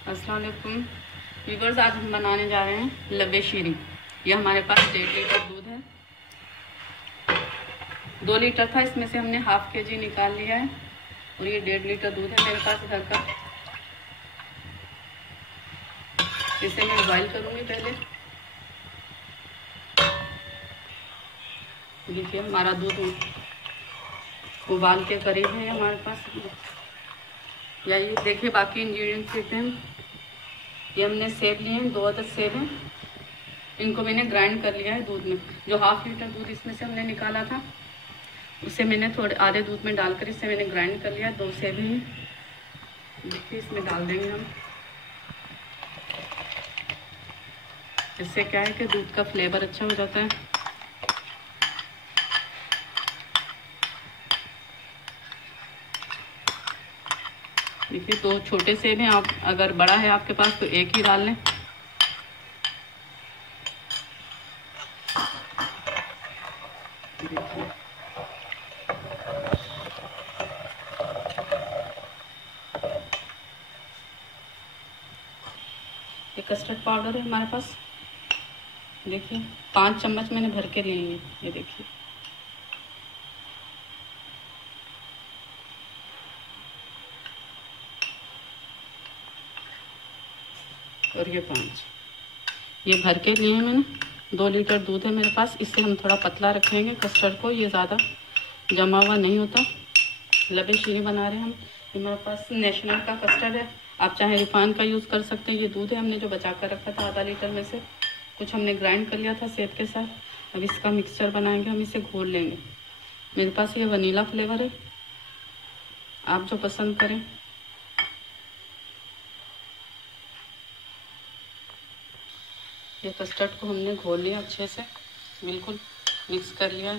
अस्सलाम वालेकुम व्यूअर्स, आज हम बनाने जा रहे हैं लव्वे शीरी। ये हमारे पास 1.5 लीटर दूध है। 2 लीटर था, इसमें से हमने हाफ के जी निकाल लिया है और ये 1.5 लीटर दूध है मेरे पास घर का। इसे मैं बॉईल करूँगी पहले। देखिए हमारा दूध उबाल के करीब है हमारे पास। या ये देखिए बाकी इंग्रेडिएंट्स देते हैं। ये हमने सेब लिए हैं, 2 अदद सेब हैं। इनको मैंने ग्राइंड कर लिया है दूध में। जो हाफ लीटर दूध इसमें से हमने निकाला था उसे मैंने थोड़े आधे दूध में डालकर इसे मैंने ग्राइंड कर लिया। 2 सेब हैं, देखिए इसमें डाल देंगे हम। इससे क्या है कि दूध का फ्लेवर अच्छा हो जाता है। देखिए 2 छोटे सेब हैं, आप अगर बड़ा है आपके पास तो एक ही डाल लें। ये कस्टर्ड पाउडर है हमारे पास। देखिए 5 चम्मच मैंने भर के लिए हैं, ये देखिए। और ये 5 ये भर के लिए हैं मैंने। 2 लीटर दूध है मेरे पास। इससे हम थोड़ा पतला रखेंगे कस्टर्ड को, ये ज़्यादा जमा हुआ नहीं होता। लबे शीरी बना रहे हैं हम। ये हमारे पास नेशनल का कस्टर्ड है, आप चाहे रिफाइन का यूज़ कर सकते हैं। ये दूध है हमने जो बचा कर रखा था आधा लीटर में से, कुछ हमने ग्राइंड कर लिया था सेब के साथ। अब इसका मिक्सचर बनाएंगे, हम इसे घोल लेंगे। मेरे पास ये वनीला फ्लेवर है, आप जो पसंद करें। ये कस्टर्ड को हमने घोल लिया अच्छे से, बिल्कुल मिक्स कर लिया।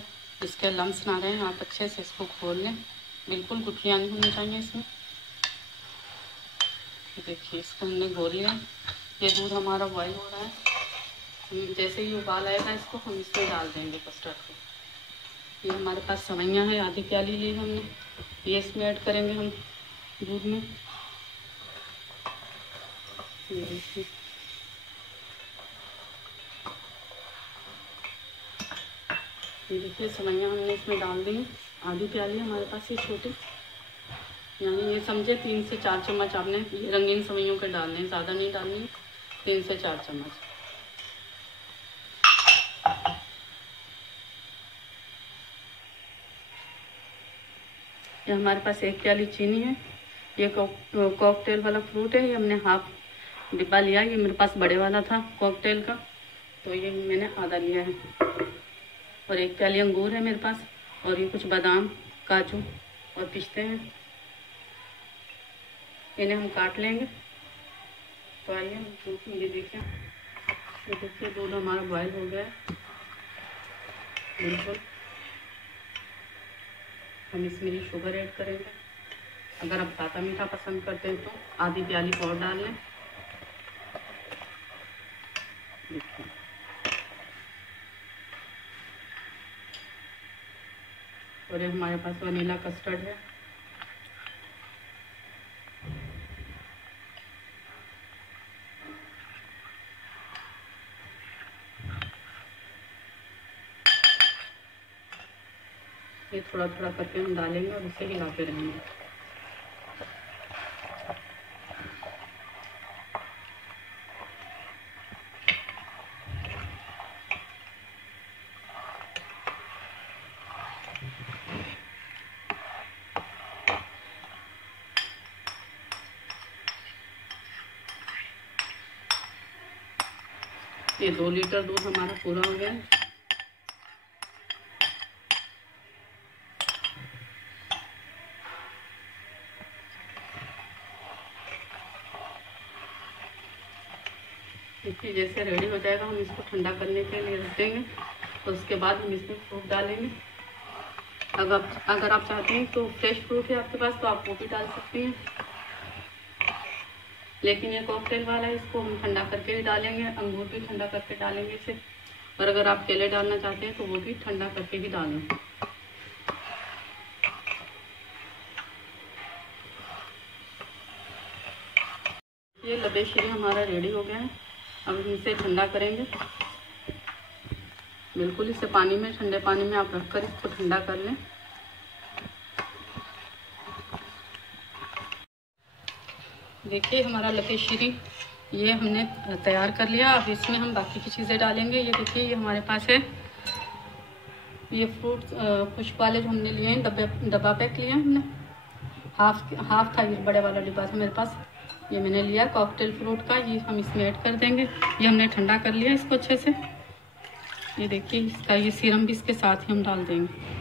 इसके लम्स ना रहे, आप अच्छे से इसको घोल लें। बिल्कुल गुठलियाँ नहीं होनी चाहिए इसमें। देखिए इसको हमने घोल लिया। ये दूध हमारा बॉईल हो रहा है। जैसे ही उबाल आएगा इसको हम इसमें डाल देंगे कस्टर्ड को। ये हमारे पास सवैयाँ है, आधी प्याली ली हमने, ये इसमें ऐड करेंगे हम दूध में। ये देखिए सवैयाँ हमने इसमें डाल दी, आधी प्याली हमारे पास ये छोटी, यानी ये समझे 3 से 4 चम्मच आपने ये रंगीन सवैयों के डालने हैं, ज़्यादा नहीं डालनी, 3 से 4 चम्मच। ये हमारे पास 1 प्याली चीनी है। ये कॉकटेल वाला फ्रूट है, ये हमने हाफ डिब्बा लिया। ये मेरे पास बड़े वाला था कॉकटेल का, तो ये मैंने आधा लिया है। और 1 प्याली अंगूर है मेरे पास, और ये कुछ बादाम, काजू और पिस्ते हैं, इन्हें हम काट लेंगे। तो आइए ये देखिए दूध हमारा बॉयल हो गया है बिल्कुल। हम इसमें ये शुगर ऐड करेंगे। अगर आप ज़्यादा मीठा पसंद करते हैं तो आधी प्याली और डाल लें। देखिए और ये हमारे पास वनीला कस्टर्ड है। ये थोड़ा थोड़ा करके हम डालेंगे और इसे हिलाते रहेंगे। ये 2 लीटर दूध हमारा पूरा हो गया है। देखिए जैसे रेडी हो जाएगा हम इसको ठंडा करने के लिए रख देंगे, तो उसके बाद हम इसमें फ्रूट डालेंगे। अगर आप चाहते हैं तो फ्रेश फ्रूट है आपके पास तो आप वो भी डाल सकती हैं, लेकिन ये कॉकटेल वाला है, इसको हम ठंडा करके ही डालेंगे। अंगूर भी ठंडा करके डालेंगे इसे, और अगर आप केले डालना चाहते हैं तो वो भी ठंडा करके ही डालें। ये लबे शीरे हमारा रेडी हो गया है। अब हम इसे ठंडा करेंगे। बिल्कुल इसे पानी में, ठंडे पानी में आप रखकर इसको ठंडा कर लें। देखिए हमारा लबे शीरी ये हमने तैयार कर लिया। अब इसमें हम बाकी की चीज़ें डालेंगे। ये देखिए ये हमारे पास है, ये फ्रूट खुश्क वाले जो हमने लिए हैं, डब्बा पैक लिया है हमने। हाफ था, ये बड़े वाला डिब्बा था मेरे पास, ये मैंने लिया कॉकटेल फ्रूट का। ये हम इसमें ऐड कर देंगे। ये हमने ठंडा कर लिया इसको अच्छे से। ये देखिए इसका ये सीरम भी इसके साथ ही हम डाल देंगे।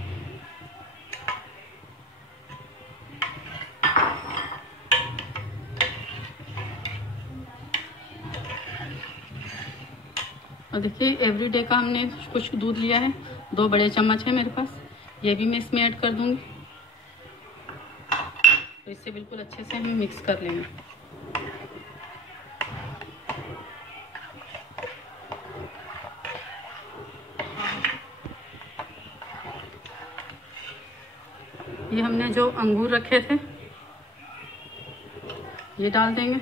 और देखिए एवरीडे का हमने कुछ दूध लिया है, 2 बड़े चम्मच है मेरे पास, ये भी मैं इसमें ऐड कर दूंगी। तो इससे बिल्कुल अच्छे से हम मिक्स कर लेंगे। ये हमने जो अंगूर रखे थे ये डाल देंगे।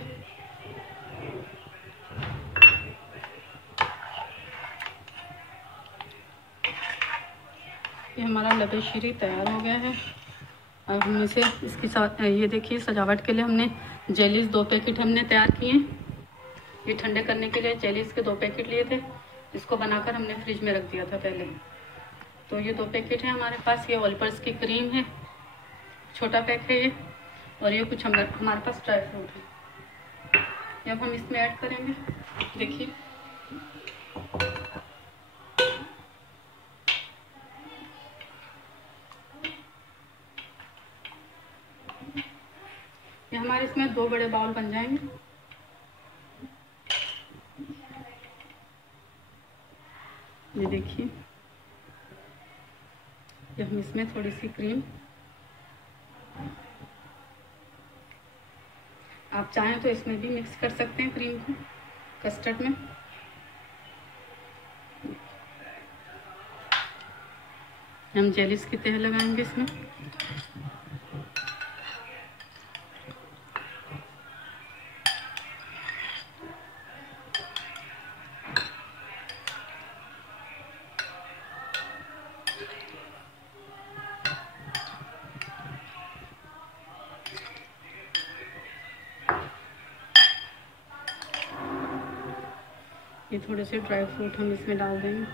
ये हमारा लबे शीरी तैयार हो गया है। अब हम इसे इसके साथ, ये देखिए सजावट के लिए हमने जेलीज 2 पैकेट हमने तैयार किए हैं। ये ठंडे करने के लिए जेलीज के 2 पैकेट लिए थे। इसको बनाकर हमने फ्रिज में रख दिया था पहले। तो ये 2 पैकेट है हमारे पास। ये ऑलपर्स की क्रीम है, छोटा पैक है ये। और ये कुछ हमारे पास ड्राई फ्रूट है। ये अब हम इसमें ऐड करेंगे। देखिए ये हमारे इसमें 2 बड़े बाउल बन जाएंगे। ये देखिए ये हम इसमें थोड़ी सी क्रीम, आप चाहें तो इसमें भी मिक्स कर सकते हैं क्रीम को कस्टर्ड में। हम जेलीस की तह लगाएंगे इसमें। ये थोड़े से ड्राई फ्रूट हम इसमें डाल देंगे।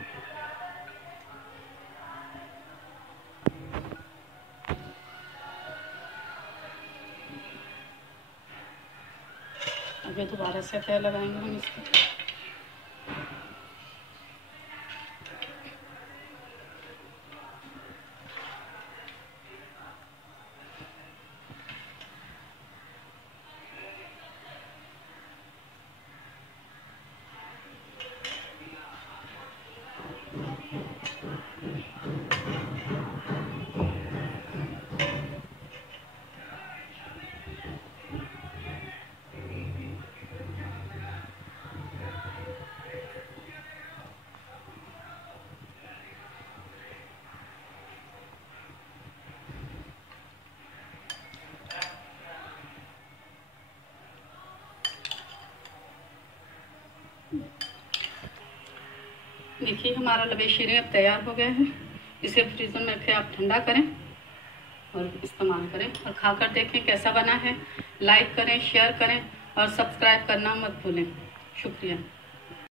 अभी दोबारा से तह लगाएंगे हम इसको। देखिए हमारा लबे शीरे अब तैयार हो गया है। इसे फ्रीजर में रखे आप ठंडा करें और इस्तेमाल करें और खाकर देखें कैसा बना है। लाइक करें, शेयर करें और सब्सक्राइब करना मत भूलें। शुक्रिया।